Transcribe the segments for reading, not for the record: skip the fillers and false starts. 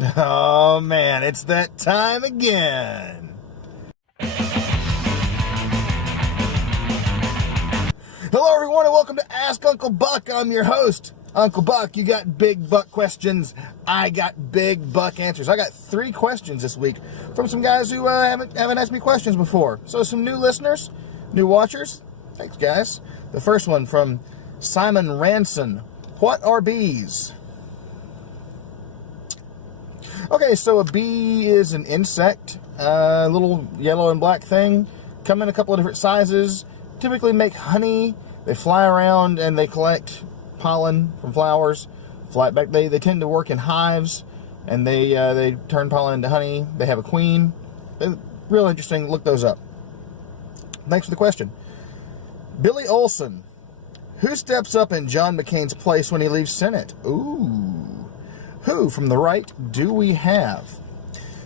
Oh man, it's that time again. Hello everyone and welcome to Ask Uncle Buck. I'm your host, Uncle Buck. You got big buck questions. I got big buck answers. I got 3 questions this week from some guys who haven't asked me questions before. So some new listeners, new watchers. Thanks guys. The first one from Simon Ranson. What are bees? Okay, so a bee is an insect, a little yellow and black thing, come in a couple of different sizes, typically make honey. They fly around and they collect pollen from flowers, fly it back. They tend to work in hives, and they turn pollen into honey. They have a queen. They're real interesting. Look those up. Thanks for the question. Billy Olson. Who steps up in John McCain's place when he leaves Senate? Ooh. Who from the right do we have?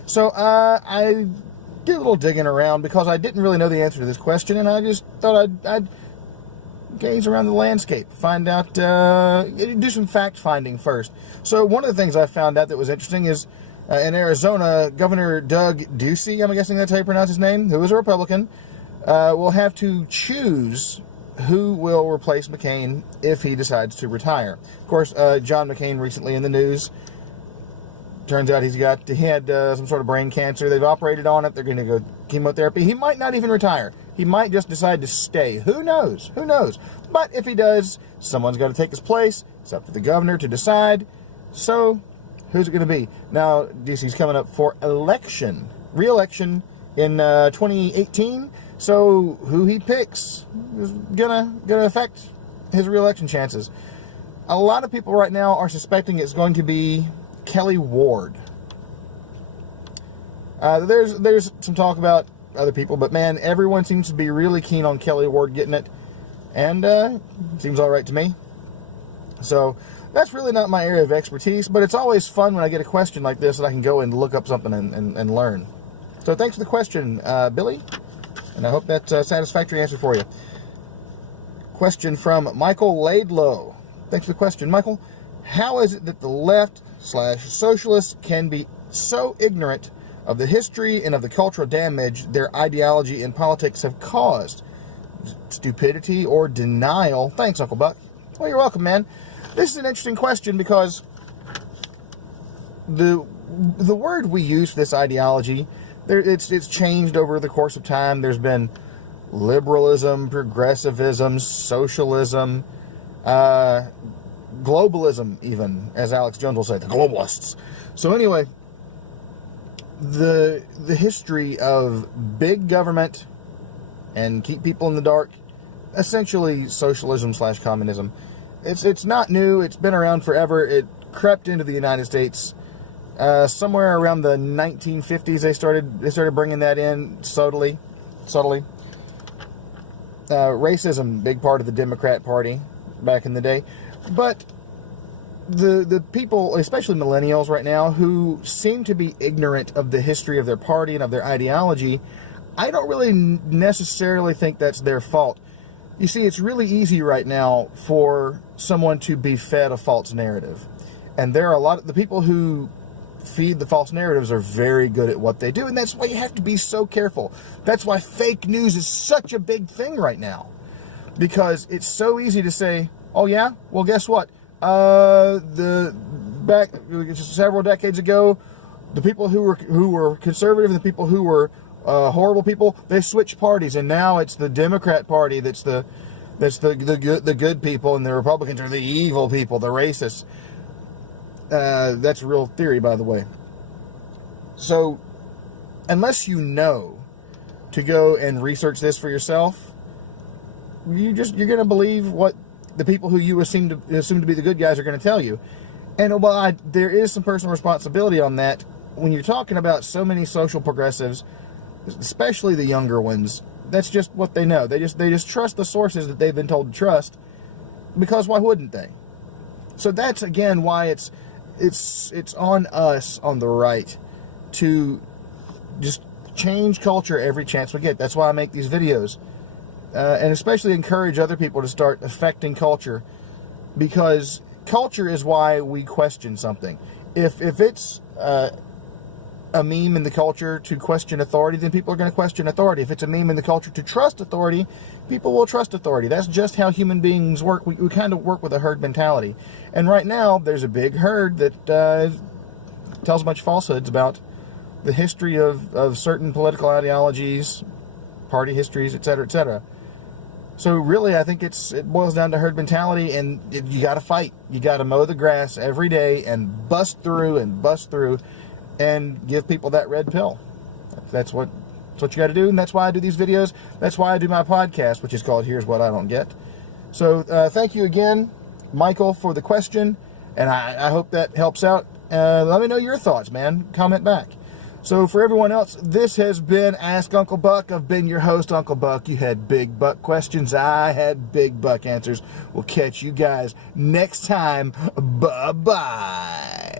So I did a little digging around because I didn't really know the answer to this question, and I just thought I'd gaze around the landscape, find out, do some fact finding first. So one of the things I found out that was interesting is in Arizona, Governor Doug Ducey, I'm guessing that's how you pronounce his name, who is a Republican, will have to choose who will replace McCain if he decides to retire. Of course, John McCain recently in the news. Turns out he had some sort of brain cancer. They've operated on it. They're going to go chemotherapy. He might not even retire. He might just decide to stay. Who knows? Who knows? But if he does, someone's got to take his place. It's up to the governor to decide. So, who's it going to be? Now, DC's coming up for re-election in 2018. So, who he picks is gonna affect his re-election chances. A lot of people right now are suspecting it's going to be Kelly Ward. There's some talk about other people, but man, everyone seems to be really keen on Kelly Ward getting it, and seems all right to me. So that's really not my area of expertise, but it's always fun when I get a question like this that I can go and look up something and learn. So thanks for the question, Billy, and I hope that's a satisfactory answer for you. Question from Michael Laidlow. Thanks for the question, Michael. How is it that the left/socialists can be so ignorant of the history and of the cultural damage their ideology and politics have caused? Stupidity or denial? Thanks, Uncle Buck. Well, you're welcome, man. This is an interesting question because the word we use for this ideology, it's changed over the course of time. There's been liberalism, progressivism, socialism, globalism even, as Alex Jones will say, the globalists. So anyway, the history of big government and keep people in the dark, essentially socialism/communism. It's not new. It's been around forever. It crept into the United States somewhere around the 1950s. They started bringing that in subtly. Racism, big part of the Democrat Party back in the day. But the people, especially millennials right now, who seem to be ignorant of the history of their party and of their ideology, I don't really necessarily think that's their fault. You see, it's really easy right now for someone to be fed a false narrative. And there are a lot of the people who feed the false narratives are very good at what they do, and that's why you have to be so careful. That's why fake news is such a big thing right now. Because it's so easy to say, oh yeah, well guess what? Back several decades ago, the people who were conservative and the people who were horrible people, they switched parties, and now it's the Democrat Party that's the good people, and the Republicans are the evil people, the racists. That's a real theory, by the way. So, unless you know to go and research this for yourself, you're going to believe what the people who you assume to be the good guys are going to tell you. And while there is some personal responsibility on that, when you're talking about so many social progressives, especially the younger ones, that's just what they know. They just trust the sources that they've been told to trust, because why wouldn't they? So that's again why it's on us on the right to just change culture every chance we get. That's why I make these videos. And especially encourage other people to start affecting culture, because culture is why we question something. If it's a meme in the culture to question authority, then people are going to question authority. If it's a meme in the culture to trust authority, people will trust authority. That's just how human beings work. We kind of work with a herd mentality. And right now, there's a big herd that tells a bunch of falsehoods about the history of certain political ideologies, party histories, etc., etc. So really, I think it boils down to herd mentality, and you got to fight. You got to mow the grass every day and bust through and give people that red pill. That's what you got to do, and that's why I do these videos. That's why I do my podcast, which is called Here's What I Don't Get. So thank you again, Michael, for the question, and I hope that helps out. Let me know your thoughts, man. Comment back. So for everyone else, this has been Ask Uncle Buck. I've been your host, Uncle Buck. You had big buck questions. I had big buck answers. We'll catch you guys next time. Bye-bye.